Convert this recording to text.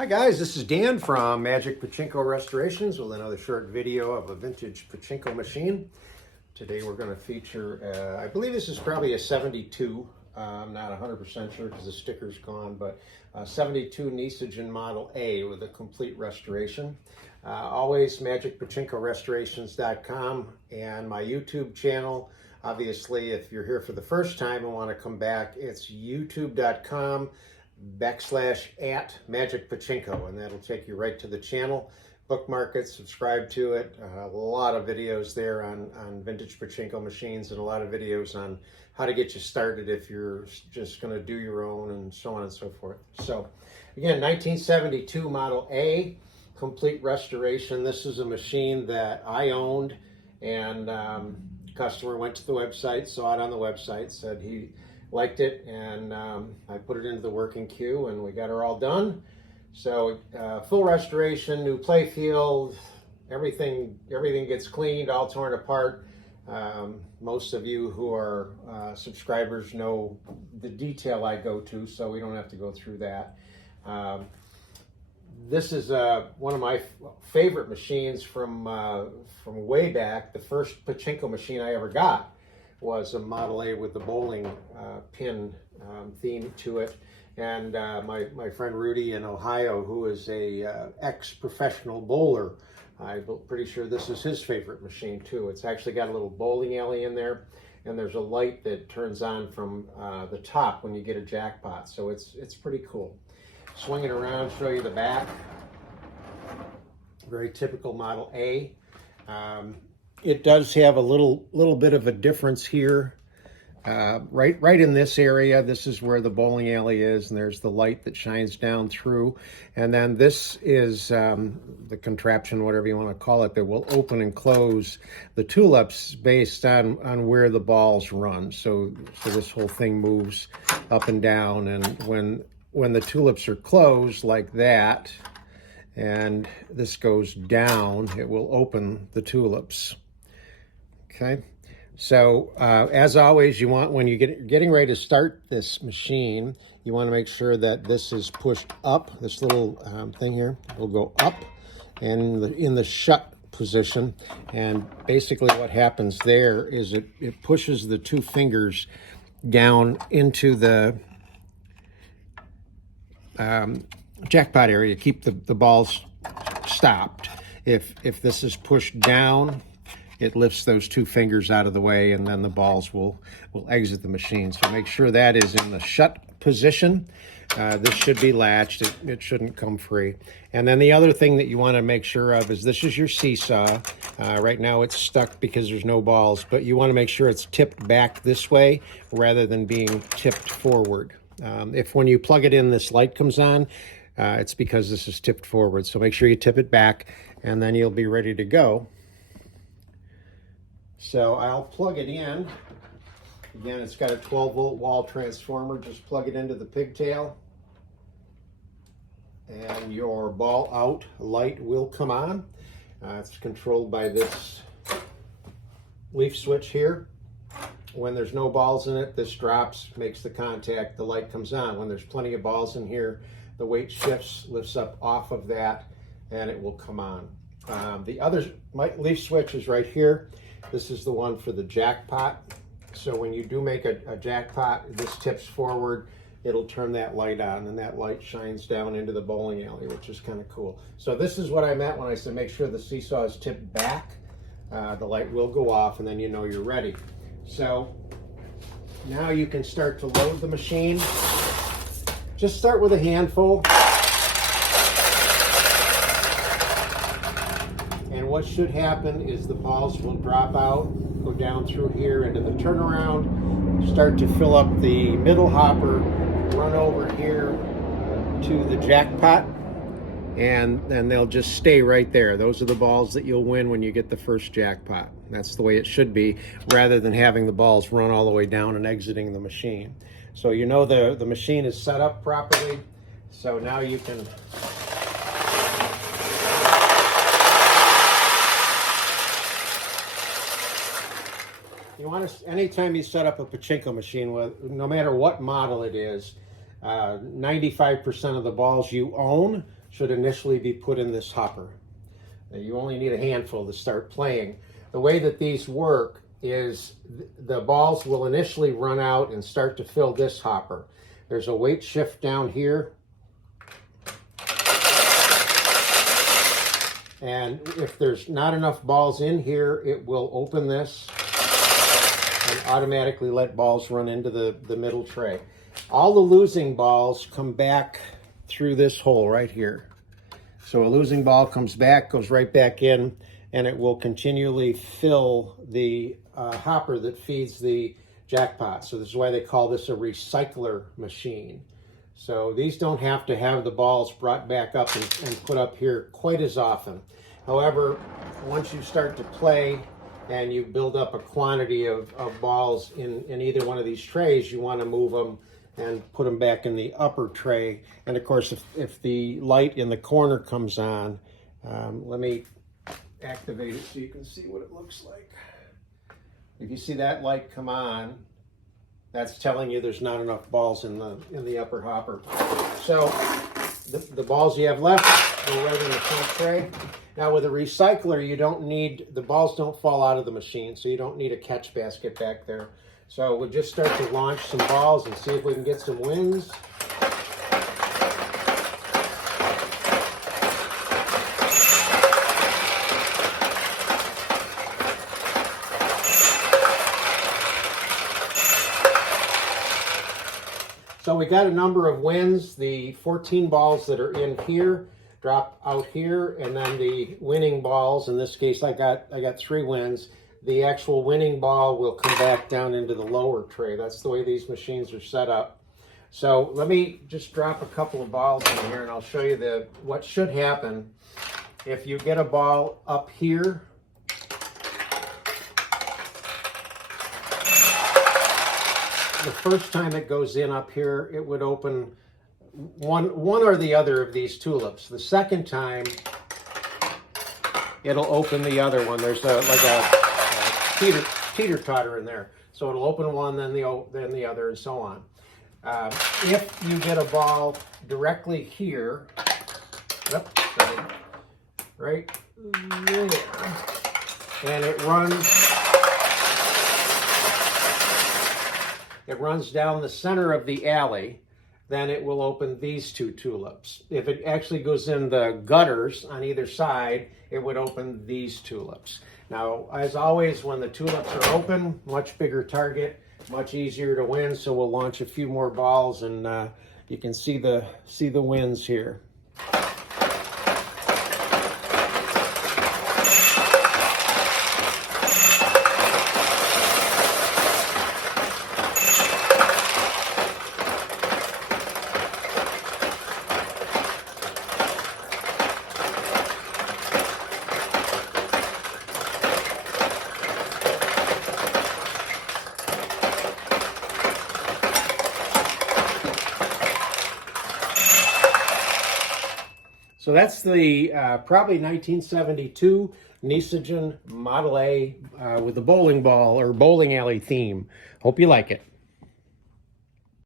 Hi guys, this is Dan from Magic Pachinko Restorations with another short video of a vintage Pachinko machine. Today we're going to feature, I believe this is probably a 72. I'm not 100% sure because the sticker's gone, but 72 Nishijin Model A with a complete restoration. Always magicpachinkorestorations.com and my YouTube channel. Obviously, if you're here for the first time and want to come back, it's youtube.com/@Magic Pachinko, and that'll take you right to the channel. Bookmark it, subscribe to it. A lot of videos there on vintage Pachinko machines and a lot of videos on how to get you started if you're just going to do your own and so on and so forth. So again, 1972 Model A, complete restoration. This is a machine that I owned, and customer went to the website, saw it on the website, said he liked it, and I put it into the working queue and we got her all done. So full restoration, new play field, everything gets cleaned, all torn apart. Most of you who are subscribers know the detail I go to, so we don't have to go through that. This is one of my favorite machines from way back. The first Pachinko machine I ever got was a Model A with the bowling pin theme to it. And my friend Rudy in Ohio, who is a ex-professional bowler, I'm pretty sure this is his favorite machine too. It's actually got a little bowling alley in there, and there's a light that turns on from the top when you get a jackpot. So it's pretty cool. Swing it around, show you the back. Very typical Model A. It does have a little bit of a difference here. Right in this area, this is where the bowling alley is, and there's the light that shines down through. And then this is the contraption, whatever you want to call it, that will open and close the tulips based on where the balls run. So this whole thing moves up and down, and when the tulips are closed like that, and this goes down, it will open the tulips. Okay, so as always, you want, when you're getting ready to start this machine, you want to make sure that this is pushed up. This little thing here will go up and in the shut position. And basically what happens there is it pushes the two fingers down into the jackpot area, keep the balls stopped. If this is pushed down, it lifts those two fingers out of the way, and then the balls will exit the machine. So make sure that is in the shut position. This should be latched. It shouldn't come free. And then the other thing that you want to make sure of is this is your seesaw. Right now it's stuck because there's no balls, but you want to make sure it's tipped back this way rather than being tipped forward. If when you plug it in, this light comes on, it's because this is tipped forward. So make sure you tip it back, and then you'll be ready to go. So I'll plug it in. Again, it's got a 12-volt wall transformer. Just plug it into the pigtail, and your ball out light will come on. It's controlled by this leaf switch here. When there's no balls in it, this drops, makes the contact, the light comes on. When there's plenty of balls in here, the weight shifts, lifts up off of that, and it will come on. The other leaf switch is right here. This is the one for the jackpot. So when you do make a jackpot, this tips forward, it'll turn that light on, and that light shines down into the bowling alley, which is kind of cool. So this is what I meant when I said make sure the seesaw is tipped back. The light will go off, and then you know you're ready. So now you can start to load the machine. Just start with a handful. And what should happen is the balls will drop out, go down through here into the turnaround, start to fill up the middle hopper, run over here to the jackpot, and then they'll just stay right there. Those are the balls that you'll win when you get the first jackpot. That's the way it should be, rather than having the balls run all the way down and exiting the machine. So you know the machine is set up properly. So now you can anytime you set up a Pachinko machine, no matter what model it is, 95% of the balls you own should initially be put in this hopper. Now, you only need a handful to start playing. The way that these work is the balls will initially run out and start to fill this hopper. There's a weight shift down here. And if there's not enough balls in here, it will open this and automatically let balls run into the middle tray. All the losing balls come back through this hole right here. So a losing ball comes back, goes right back in, and it will continually fill the hopper that feeds the jackpot. So this is why they call this a recycler machine. So these don't have to have the balls brought back up and put up here quite as often. However, once you start to play and you build up a quantity of balls in either one of these trays, you want to move them and put them back in the upper tray. And of course, if the light in the corner comes on, let me activate it so you can see what it looks like. If you see that light come on, that's telling you there's not enough balls in the upper hopper. So the balls you have left go right in the front tray. Now with a recycler, you don't need, the balls don't fall out of the machine, so you don't need a catch basket back there. So we'll just start to launch some balls and see if we can get some wins. So we got a number of wins. The 14 balls that are in here drop out here, and then the winning balls, in this case I got 3 wins. The actual winning ball will come back down into the lower tray. That's the way these machines are set up. So let me just drop a couple of balls in here and I'll show you what should happen if you get a ball up here. The first time it goes in up here, it would open one or the other of these tulips. The second time, it'll open the other one. There's like a teeter-totter in there. So it'll open one, then the other, and so on. If you get a ball directly here, right there, and it runs down the center of the alley, then it will open these 2 tulips. If it actually goes in the gutters on either side, it would open these tulips. Now, as always, when the tulips are open, much bigger target, much easier to win. So we'll launch a few more balls, and you can see the wins here. So that's the probably 1972 Nishijin Model A with the bowling ball or bowling alley theme. Hope you like it.